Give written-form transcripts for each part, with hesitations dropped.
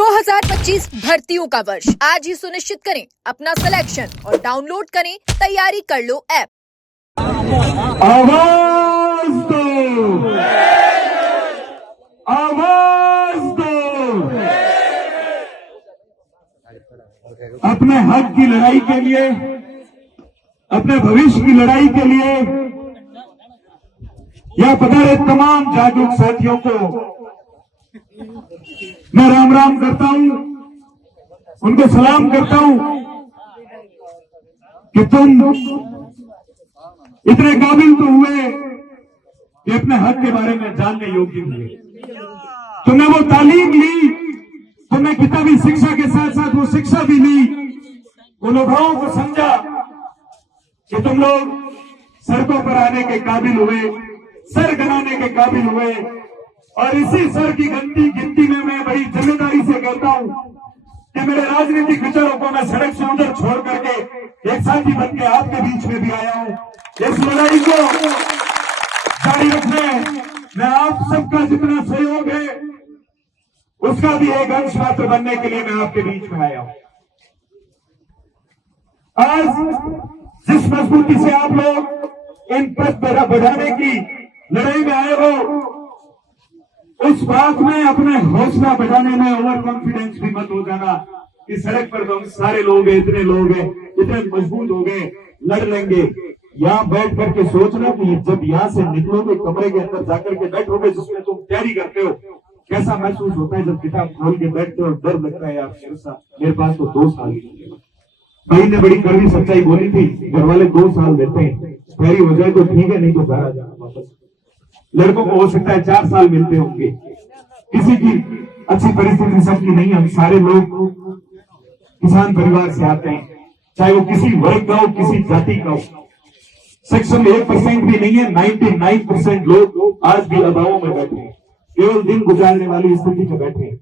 2025 भर्तियों का वर्ष आज ही सुनिश्चित करें अपना सिलेक्शन और डाउनलोड करें तैयारी कर लो ऐप। आवाज दो, आवाज दो। अपने हक की लड़ाई के लिए, अपने भविष्य की लड़ाई के लिए यह पधारे तमाम जागरूक साथियों को मैं राम राम करता हूं, उनको सलाम करता हूं कि तुम इतने काबिल तो हुए कि अपने हक के बारे में जानने योग्य हुए। तुमने वो तालीम ली, तुमने किताबी शिक्षा के साथ साथ वो शिक्षा भी ली, उन अनुभवों को समझा कि तुम लोग सड़कों पर आने के काबिल हुए, सर गनाने के काबिल हुए। और इसी सर की गिनती में मैं बड़ी जिम्मेदारी से कहता हूं कि मेरे राजनीतिक विचारों को मैं सड़क से उधर छोड़ करके एक साथी बन के आपके बीच में भी आया हूं। इस लड़ाई को जारी रखने में आप सबका जितना सहयोग है उसका भी एक अंश मात्र बनने के लिए मैं आपके बीच में आया हूं। आज जिस मजबूती से आप लोग इन पद बढ़ाने की लड़ाई में आए हो, उस बात में अपने हौसला बढ़ाने में ओवर कॉन्फिडेंस भी मत हो जाना कि सड़क पर तो हम सारे लोग हैं, इतने लोग हैं, इतने मजबूत हो गए, लड़ लेंगे। यहां बैठ करके सोचना कि जब यहां से निकलोगे, कमरे के अंदर जाकर के बैठोगे जिसमें तुम तैयारी करते हो, कैसा महसूस होता है जब किताब खोल के बैठते हो। डर लगता है यार, मेरे पास तो 2 साल ही। भाई ने बड़ी कड़वी सच्चाई बोली थी, घर वाले 2 साल देते हैं, तैयारी हो जाए तो ठीक है, नहीं तो घर आ जाना वापस। लड़कों को हो सकता है 4 साल मिलते होंगे। किसी की अच्छी परिस्थिति सबकी नहीं, हम सारे लोग किसान परिवार से आते हैं, चाहे वो किसी वर्ग का हो, किसी जाति का हो। सेक्शन 1% भी नहीं है, 99% लोग आज भी अभावों में बैठे हैं, केवल दिन गुजारने वाली स्थिति में बैठे हैं।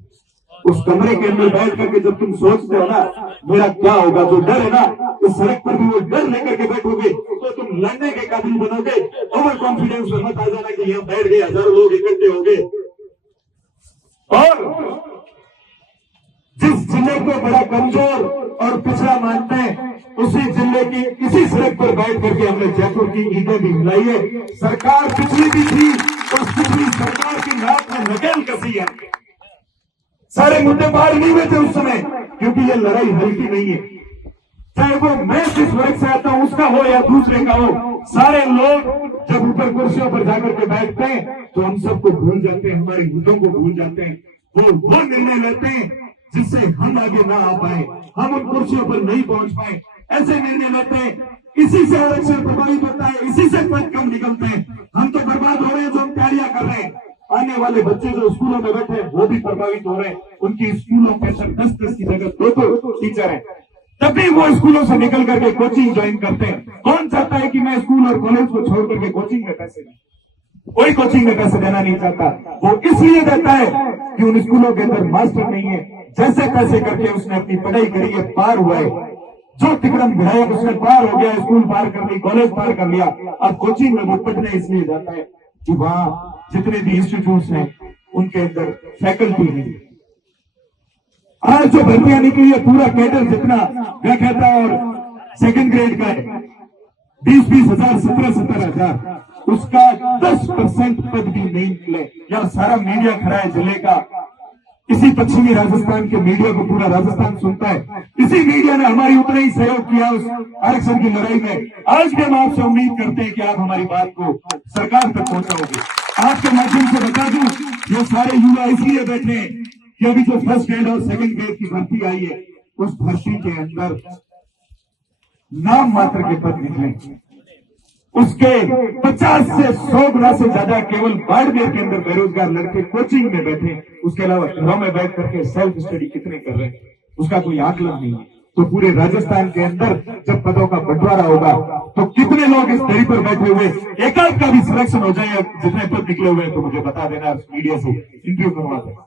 उस कमरे के अंदर बैठ करके जब तुम सोचते हो ना मेरा क्या होगा, जो डर है ना, इस सड़क पर भी वो डर लेकर के बैठोगे तो तुम लड़ने के काबिल बनोगे। ओवर कॉन्फिडेंस में मत आ जाना कि यहाँ बैठ गए, हजारों लोग इकट्ठे हो गए। और जिस जिले को बड़ा कमजोर और पिछड़ा मानते हैं, उसी जिले की इसी सड़क पर बैठ करके हमने जयपुर की ईंटें भी मिलाई है। सरकार पिछली भी थी, उस पिछली सरकार की नाक में नकेल कसी है। सारे मुद्दे पार नहीं हुए थे उस समय, क्योंकि ये लड़ाई हल्की नहीं है। चाहे वो मैं जिस वर्ग से आता हूं उसका हो या दूसरे का हो, सारे लोग जब ऊपर कुर्सियों पर जाकर के बैठते हैं तो हम सबको भूल जाते हैं, हमारे मुद्दों को भूल जाते हैं। वो निर्णय लेते हैं जिससे हम आगे ना आ पाए, हम उन कुर्सियों पर नहीं पहुंच पाए, ऐसे निर्णय लेते हैं। इसी से आरक्षण प्रभावित होता है, इसी से पद कम निकलते हैं। हम तो बर्बाद हो रहे हैं जो हम तैयारियां कर रहे हैं। आने वाले बच्चे जो स्कूलों में बैठे हैं वो भी प्रभावित हो रहे हैं। उनकी स्कूलों के अंदर 10-10 की जगह 2 टीचर हैं, तब भी वो स्कूलों से निकल करके कोचिंग ज्वाइन करते हैं। कौन चाहता है कि मैं स्कूल और कॉलेज को छोड़ करके कोचिंग में पैसे दें? कोई कोचिंग में पैसे देना नहीं चाहता। वो इसलिए देता है कि उन स्कूलों के अंदर मास्टर नहीं है। जैसे तैसे करके उसने अपनी पढ़ाई करी है, पार हुआ है, जो तिकड़म विधायक उसने पार हो गया, स्कूल पार कर ली, कॉलेज पार कर लिया। अब कोचिंग में वो पढ़ने इसलिए जाता है कि वहां जितने भी इंस्टीट्यूट्स हैं उनके अंदर फैकल्टी नहीं। आज जो भर्तियां निकली है, पूरा कैडर जितना व्याख्याता और सेकंड ग्रेड का है, 20-20 हजार, 17-17 हजार, उसका 10% पद भी नहीं निकले। यार सारा मीडिया खड़ा है जिले का, इसी पश्चिमी राजस्थान के मीडिया को पूरा राजस्थान सुनता है। इसी मीडिया ने हमारी उतना ही सहयोग किया उस आरक्षण की लड़ाई में। आज भी हम आपसे उम्मीद करते हैं कि आप हमारी बात को सरकार तक पहुंचाओगे। आपके माध्यम से बता दूं, ये सारे युवा इसलिए बैठे हैं कि अभी जो फर्स्ट ग्रेड और सेकंड ग्रेड की भर्ती आई है, उस भर्ती के अंदर नाम मात्र के पद निकले, उसके 50 से 100 गुना से ज्यादा केवल बाड़मेर के अंदर बेरोजगार लड़के कोचिंग में बैठे। उसके अलावा घरों में बैठ करके सेल्फ स्टडी कितने कर रहे हैं उसका कोई आकलन नहीं है। तो पूरे राजस्थान के अंदर जब पदों का बंटवारा होगा तो कितने लोग इस दरी पर बैठे हुए, एक आध का भी सिलेक्शन हो जाए, जितने पद निकले हुए हैं तो मुझे बता देना, मीडिया से इंटरव्यू करवा देना।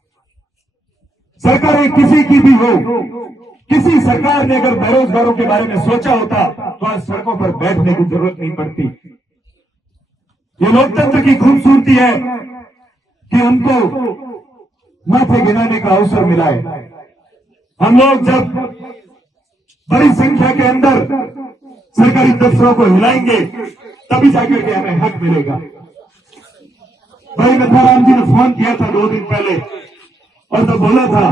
सरकारें किसी की भी हो, किसी सरकार ने अगर बेरोजगारों के बारे में सोचा होता तो आज सड़कों पर बैठने की जरूरत नहीं पड़ती। ये लोकतंत्र की खूबसूरती है कि हमको माथे गिनाने का अवसर मिला है। हम लोग जब बड़ी संख्या के अंदर सरकारी दफ्तरों को हिलाएंगे तभी जाकर के हमें हक मिलेगा। भाई नथाराम जी ने फोन किया था 2 दिन पहले और तो बोला था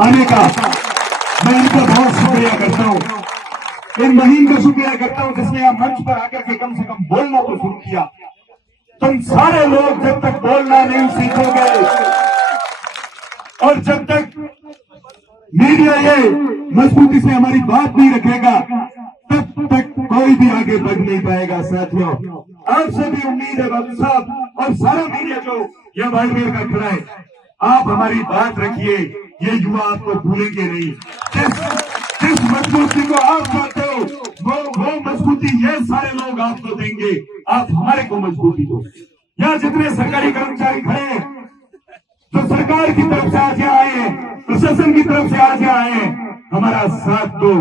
आने का। मैं इनका बहुत शुक्रिया करता हूं, इन महीन का शुक्रिया करता हूं जिसने यहां मंच पर आकर के कम से कम बोलना तो शुरू किया। तुम सारे लोग जब तक बोलना नहीं सीखोगे और जब तक मीडिया ये मजबूती से हमारी बात नहीं रखेगा तब तक कोई भी आगे बढ़ नहीं पाएगा। साथियों, आपसे भी उम्मीद है बाबू साहब और सारा मीडिया जो यह बाड़मेर का खड़ा है, आप हमारी बात रखिए। ये युवा आपको भूलेंगे नहीं। जिस मजबूती को आप चाहते हो वो मजबूती ये सारे लोग आपको देंगे। आप हमारे को मजबूती दो। यहाँ जितने सरकारी कर्मचारी खड़े हैं जो सरकार की तरफ से आज यहाँ आए हैं, प्रशासन की तरफ से आज यहाँ आए हैं, हमारा साथ दो।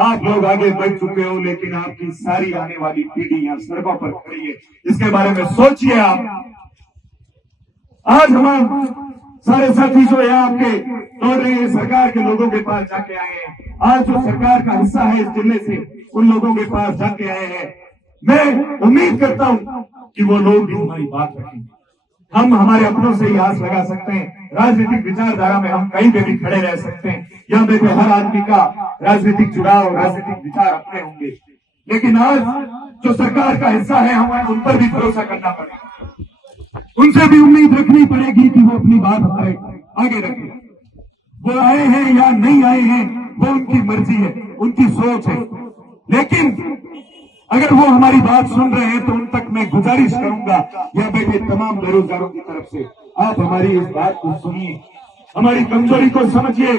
आप लोग आगे बढ़ चुके हो लेकिन आपकी सारी आने वाली पीढ़ी यहाँ सड़कों पर खड़ी है। इसके बारे में सोचिए आप। आज हम सारे साथी जो यहाँ आपके दौड़ रहे हैं सरकार के लोगों के पास जाके आए हैं। आज जो सरकार का हिस्सा है इस जिले से उन लोगों के पास जाके आए हैं। मैं उम्मीद करता हूं कि वो लोग भी हमारी बात रखेंगे। हम हमारे अपनों से ही आस लगा सकते हैं। राजनीतिक विचारधारा में हम कहीं पे भी खड़े रह सकते हैं। यहाँ पे हर आदमी का राजनीतिक जुड़ाव, राजनीतिक विचार अपने होंगे, लेकिन आज जो सरकार का हिस्सा है हमें उन पर भी भरोसा करना पड़ेगा। उनसे भी उम्मीद रखनी पड़ेगी कि वो अपनी बात हमारे आगे रखें। वो आए हैं या नहीं आए हैं वो उनकी मर्जी है, उनकी सोच है, लेकिन अगर वो हमारी बात सुन रहे हैं तो उन तक मैं गुजारिश करूंगा यहाँ बैठे तमाम बेरोजगारों की तरफ से, आप हमारी इस बात को सुनिए, हमारी कमजोरी को समझिए,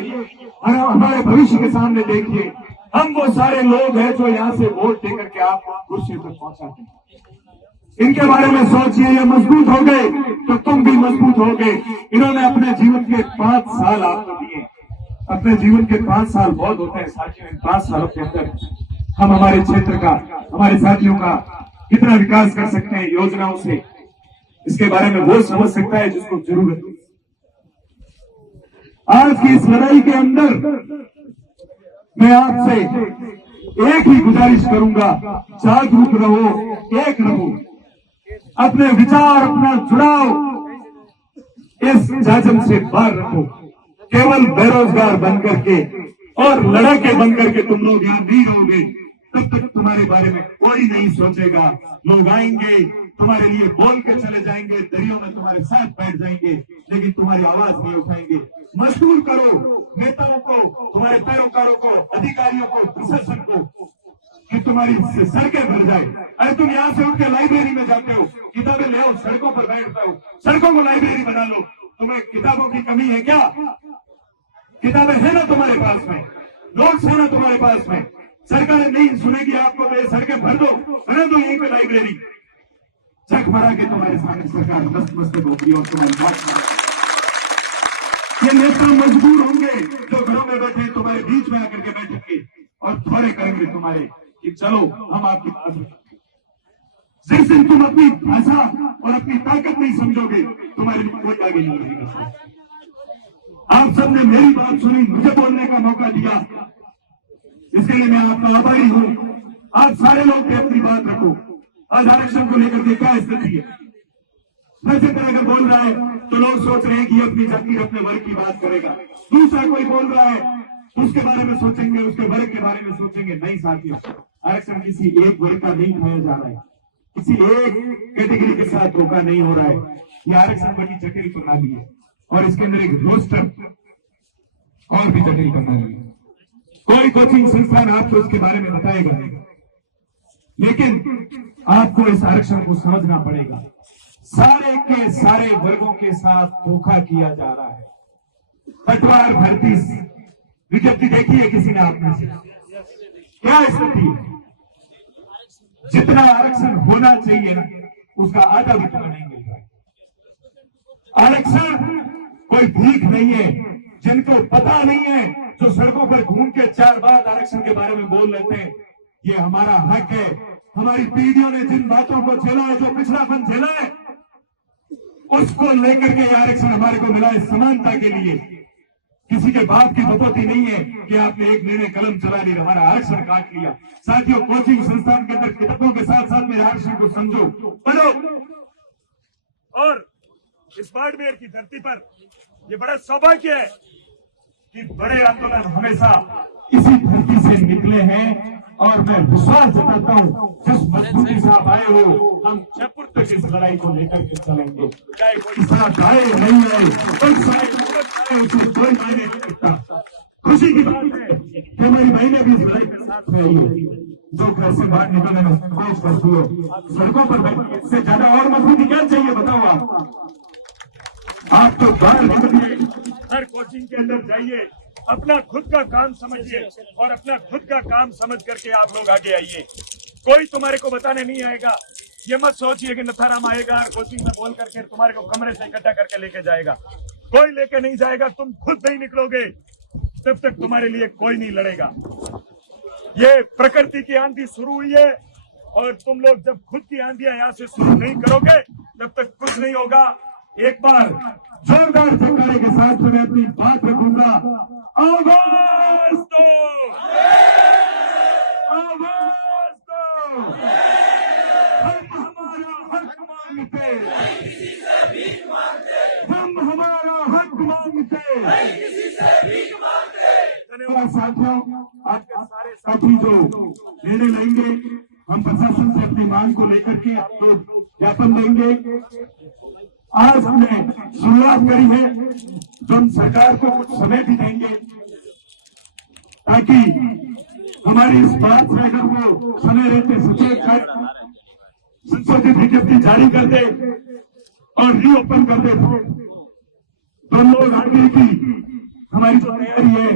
हमारे भविष्य के सामने देखिए। हम वो सारे लोग हैं जो यहाँ से वोट देकर के आपको कुर्सी तक पहुंचाते हैं। इनके बारे में सोचिए। ये मजबूत हो गए तो तुम भी मजबूत हो गए। इन्होंने अपने जीवन के 5 साल आपको दिए। अपने जीवन के 5 साल बहुत होते हैं साथियों। इन 5 सालों के अंदर हम हमारे क्षेत्र का, हमारे साथियों का कितना विकास कर सकते हैं योजनाओं से, इसके बारे में वो समझ सकता है जिसको जरूरत है। आज की इस लड़ाई के अंदर मैं आपसे एक ही गुजारिश करूंगा, जागरूक रहो, एक रहो, अपने विचार, अपना जुड़ाव इस जाजम से बाहर रखो। केवल बेरोजगार बनकर के और लड़के बनकर के तुम लोग यहाँ नहीं रहोगे तब तक तुम्हारे बारे में कोई नहीं सोचेगा। लोग आएंगे तुम्हारे लिए बोल के चले जाएंगे, दरियों में तुम्हारे साथ बैठ जाएंगे, लेकिन तुम्हारी आवाज नहीं उठाएंगे। मजबूर करो नेताओं को, तुम्हारे पैरोकारों को, अधिकारियों को, प्रशासन को कि तुम्हारी सड़कें भर जाए। अरे तुम यहाँ से उठ के लाइब्रेरी में जाते हो, किताबें ले आओ, सड़कों पर बैठते हो, सड़कों को लाइब्रेरी बना लो। तुम्हें किताबों की कमी है क्या? किताबें है ना तुम्हारे पास में, नोट्स है ना तुम्हारे पास में। सरकार नहीं सुनेगी आपको तो ये सड़कें भर दो, बना दो यहीं पे लाइब्रेरी। चक मरा के तुम्हारे सामने सरकार मस्त मस्त होगी और तुम्हारी बात। ये नेता मजबूर होंगे जो घरों में बैठे तुम्हारे बीच में आकर के बैठेंगे और थोड़े करेंगे तुम्हारे कि चलो हम आपकी बात रखेंगे। जिस दिन तुम अपनी भाषा और अपनी ताकत नहीं समझोगे तुम्हारे लिए कोई आगे नहीं बढ़ेगा। आप सबने मेरी बात सुनी, मुझे बोलने का मौका दिया, इसके लिए मैं आपका आभारी हूं। आप सारे लोग भी अपनी बात रखो। आज आरक्षण को लेकर के क्या स्थिति है? वैसे अगर बोल रहा है तो लोग सोच रहे हैं कि अपनी जाति अपने वर्ग की बात करेगा। दूसरा कोई बोल रहा है उसके बारे में सोचेंगे, उसके वर्ग के बारे में सोचेंगे। नहीं साथियों, आरक्षण किसी एक वर्ग का नहीं खाया जा रहा है, किसी एक कैटेगरी के साथ धोखा नहीं हो रहा है। ये आरक्षण बड़ी जटिल प्रणाली है और इसके अंदर एक रोस्टर और भी जटिल प्रणाली है। कोई कोचिंग संस्थान आपको इसके बारे में बताएगा नहीं, लेकिन आपको इस आरक्षण को समझना पड़ेगा। सारे के सारे वर्गों के साथ धोखा किया जा रहा है। पटवार भर्ती विज्ञप्ति देखी है किसी ने आपने से? क्या स्थिति है? जितना आरक्षण होना चाहिए ना उसका आधा भी तुम्हें नहीं मिल रहा है। आरक्षण कोई भीख नहीं है। जिनको पता नहीं है, जो सड़कों पर घूम के 4 बार आरक्षण के बारे में बोल लेते हैं, ये हमारा हक है। हमारी पीढ़ियों ने जिन बातों को झेला है, जो पिछड़ापन झेला है, उसको लेकर के आरक्षण हमारे को मिला है समानता के लिए। किसी के बाप की बपौती नहीं है कि आपने एक निर्णय कलम चला लिया, हमारा आरक्षण काट लिया। साथियों, कोचिंग संस्थान के अंदर किताबों के साथ साथ मेरे आरक्षण को समझो, पढ़ो। और इस बाड़मेर की धरती पर ये बड़ा सौभाग्य है कि बड़े आंदोलन हमेशा इसी धरती से निकले हैं और मैं विश्वास जताता हूँ जिस मजबूती से आप आए हो, हम जयपुर तक इस लड़ाई को लेकर के चलेंगे। चाहे कोई साथ आए नहीं आए, उसमें कोई मायने नहीं रखता। खुशी की बात है कि हमारी बहनें भी इस लड़ाई के साथ में आई है। जो घर से बाहर निकलने में संकोच करती है, सड़कों पर बैठी, इससे ज्यादा और मजबूती क्या चाहिए बताओ आप तो बाहर निकलिए, हर कोचिंग के अंदर जाइए, अपना खुद का काम समझिए और अपना खुद का काम समझ करके आप लोग आगे आइए। कोई तुम्हारे को बताने नहीं आएगा। ये मत सोचिए कि नथाराम आएगा और कोचिंग में बोल करके तुम्हारे को कमरे से इकट्ठा करके लेके जाएगा। कोई लेके नहीं जाएगा। तुम खुद नहीं निकलोगे तब तक तुम्हारे लिए कोई नहीं लड़ेगा। ये प्रकृति की आंधी शुरू हुई है और तुम लोग जब खुद की आंधियां यहाँ से शुरू नहीं करोगे तब तक कुछ नहीं होगा। एक बार जोरदार जयकारे के साथ मैं अपनी बात रखूंगा। आवाज दो, आवाज दो, हम हमारा हक मांगते, हम हमारा हक मांगते। धन्यवाद साथियों, आपके सारे साथी जो निर्णय लेंगे, हम प्रशासन से अपनी मांग को लेकर के आपको ज्ञापन देंगे। आज हमने शुरुआत करी है, जो हम सरकार को कुछ समय भी देंगे ताकि हमारी इस बात से अगर वो समय रहते सचेत कर संशोधित विज्ञप्ति जारी कर दे और रीओपन कर दे। तो लोग आगे की हमारी जो तैयारी है